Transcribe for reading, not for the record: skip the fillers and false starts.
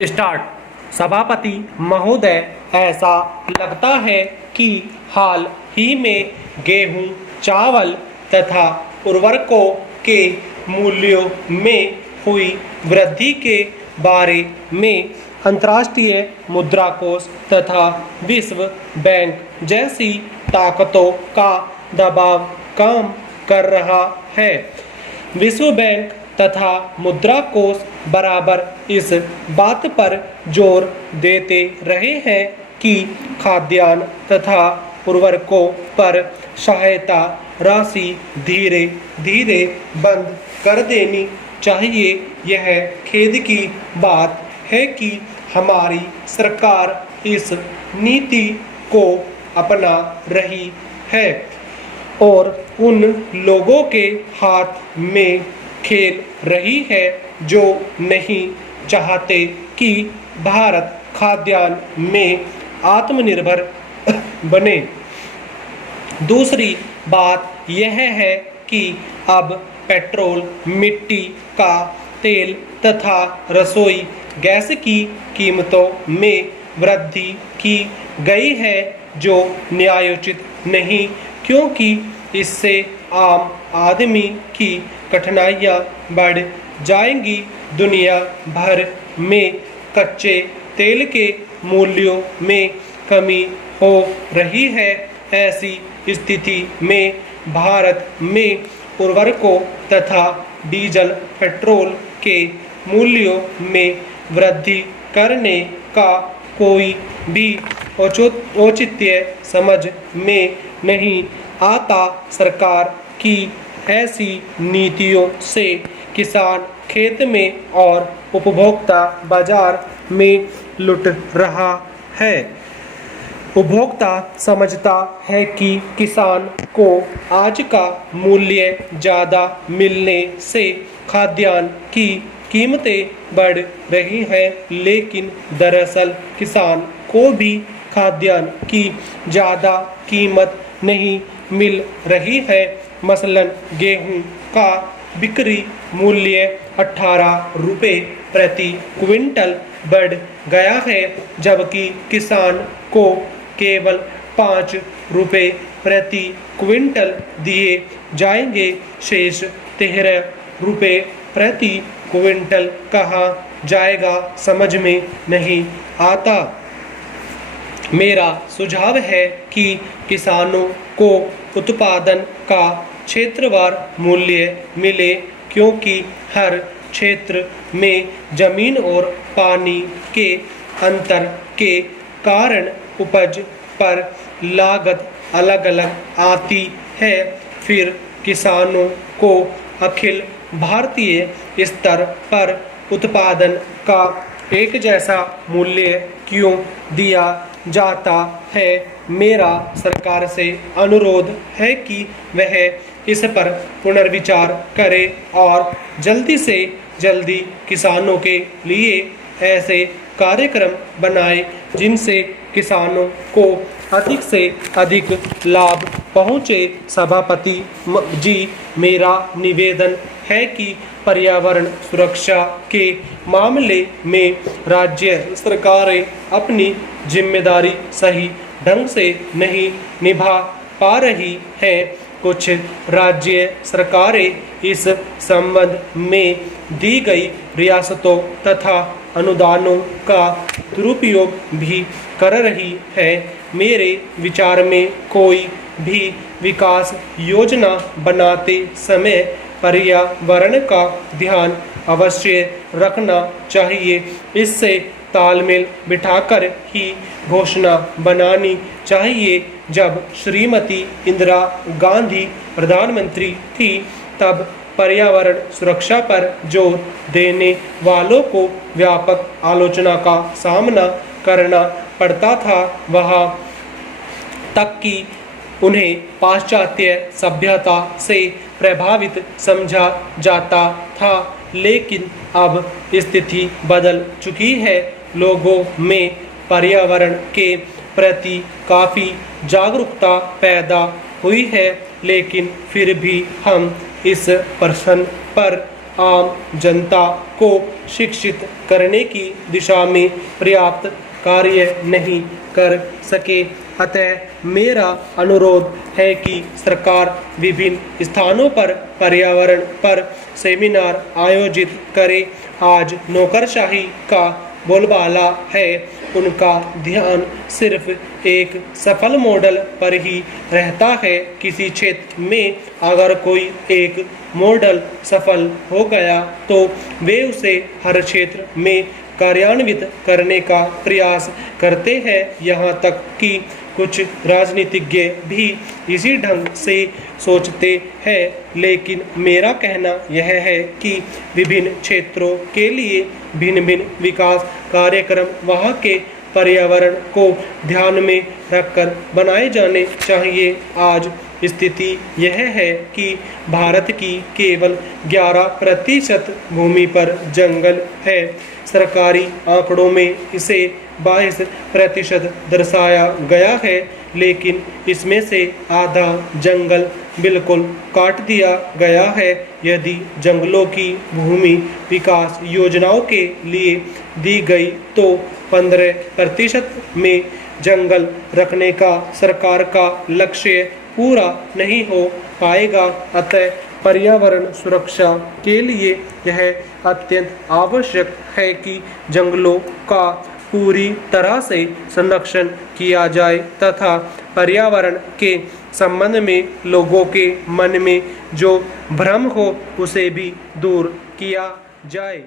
Start. सभापति महोदय, ऐसा लगता है कि हाल ही में गेहूं, चावल तथा उर्वरकों के मूल्यों में हुई वृद्धि के बारे में अंतर्राष्ट्रीय मुद्रा कोष तथा विश्व बैंक जैसी ताकतों का दबाव काम कर रहा है। विश्व बैंक तथा मुद्रा कोष बराबर इस बात पर जोर देते रहे हैं कि खाद्यान्न तथा उर्वरकों पर सहायता राशि धीरे धीरे बंद कर देनी चाहिए। यह खेद की बात है कि हमारी सरकार इस नीति को अपना रही है और उन लोगों के हाथ में खेल रही है जो नहीं चाहते कि भारत खाद्यान्न में आत्मनिर्भर बने। दूसरी बात यह है कि अब पेट्रोल, मिट्टी का तेल तथा रसोई गैस की कीमतों में वृद्धि की गई है जो न्यायोचित नहीं, क्योंकि इससे आम आदमी की कठिनाइयाँ बढ़ जाएंगी। दुनिया भर में कच्चे तेल के मूल्यों में कमी हो रही है। ऐसी स्थिति में भारत में उर्वरकों तथा डीजल, पेट्रोल के मूल्यों में वृद्धि करने का कोई भी औचित्य समझ में नहीं आता। सरकार की ऐसी नीतियों से किसान खेत में और उपभोक्ता बाजार में लुट रहा है। उपभोक्ता समझता है कि किसान को आज का मूल्य ज़्यादा मिलने से खाद्यान्न की कीमतें बढ़ रही हैं, लेकिन दरअसल किसान को भी खाद्यान्न की ज़्यादा कीमत नहीं मिल रही है। मसलन गेहूं का बिक्री मूल्य 18 रुपये प्रति क्विंटल बढ़ गया है, जबकि किसान को केवल 5 रुपये प्रति क्विंटल दिए जाएंगे। शेष 13 रुपये प्रति क्विंटल कहाँ जाएगा, समझ में नहीं आता। मेरा सुझाव है कि किसानों को उत्पादन का क्षेत्रवार मूल्य मिले, क्योंकि हर क्षेत्र में जमीन और पानी के अंतर के कारण उपज पर लागत अलग अलग आती है। फिर किसानों को अखिल भारतीय स्तर पर उत्पादन का एक जैसा मूल्य क्यों दिया जाता है। मेरा सरकार से अनुरोध है कि वह इस पर पुनर्विचार करे और जल्दी से जल्दी किसानों के लिए ऐसे कार्यक्रम बनाए जिनसे किसानों को अधिक से अधिक लाभ पहुँचे। सभापति जी, मेरा निवेदन है कि पर्यावरण सुरक्षा के मामले में राज्य सरकारें अपनी जिम्मेदारी सही ढंग से नहीं निभा पा रही हैं। कुछ राज्य सरकारें इस संबंध में दी गई रियासतों तथा अनुदानों का दुरुपयोग भी कर रही है। मेरे विचार में कोई भी विकास योजना बनाते समय पर्यावरण का ध्यान अवश्य रखना चाहिए। इससे तालमेल बिठाकर ही घोषणा बनानी चाहिए। जब श्रीमती इंदिरा गांधी प्रधानमंत्री थी, तब पर्यावरण सुरक्षा पर जोर देने वालों को व्यापक आलोचना का सामना करना पड़ता था। वहाँ तक कि उन्हें पाश्चात्य सभ्यता से प्रभावित समझा जाता था, लेकिन अब स्थिति बदल चुकी है। लोगों में पर्यावरण के प्रति काफ़ी जागरूकता पैदा हुई है, लेकिन फिर भी हम इस प्रश्न पर आम जनता को शिक्षित करने की दिशा में पर्याप्त कार्य नहीं कर सके। अतः मेरा अनुरोध है कि सरकार विभिन्न स्थानों पर पर्यावरण पर सेमिनार आयोजित करे। आज नौकरशाही का बोलबाला है, उनका ध्यान सिर्फ एक सफल मॉडल पर ही रहता है। किसी क्षेत्र में अगर कोई एक मॉडल सफल हो गया तो वे उसे हर क्षेत्र में कार्यान्वित करने का प्रयास करते हैं। यहाँ तक कि कुछ राजनीतिज्ञ भी इसी ढंग से सोचते हैं। लेकिन मेरा कहना यह है कि विभिन्न क्षेत्रों के लिए भिन्न भिन्न विकास कार्यक्रम वहाँ के पर्यावरण को ध्यान में रखकर बनाए जाने चाहिए। आज स्थिति यह है कि भारत की केवल 11% भूमि पर जंगल है। सरकारी आंकड़ों में इसे 22% दर्शाया गया है, लेकिन इसमें से आधा जंगल बिल्कुल काट दिया गया है। यदि जंगलों की भूमि विकास योजनाओं के लिए दी गई तो 15% में जंगल रखने का सरकार का लक्ष्य पूरा नहीं हो पाएगा। अतः पर्यावरण सुरक्षा के लिए यह अत्यंत आवश्यक है कि जंगलों का पूरी तरह से संरक्षण किया जाए तथा पर्यावरण के संबंध में लोगों के मन में जो भ्रम हो उसे भी दूर किया जाए।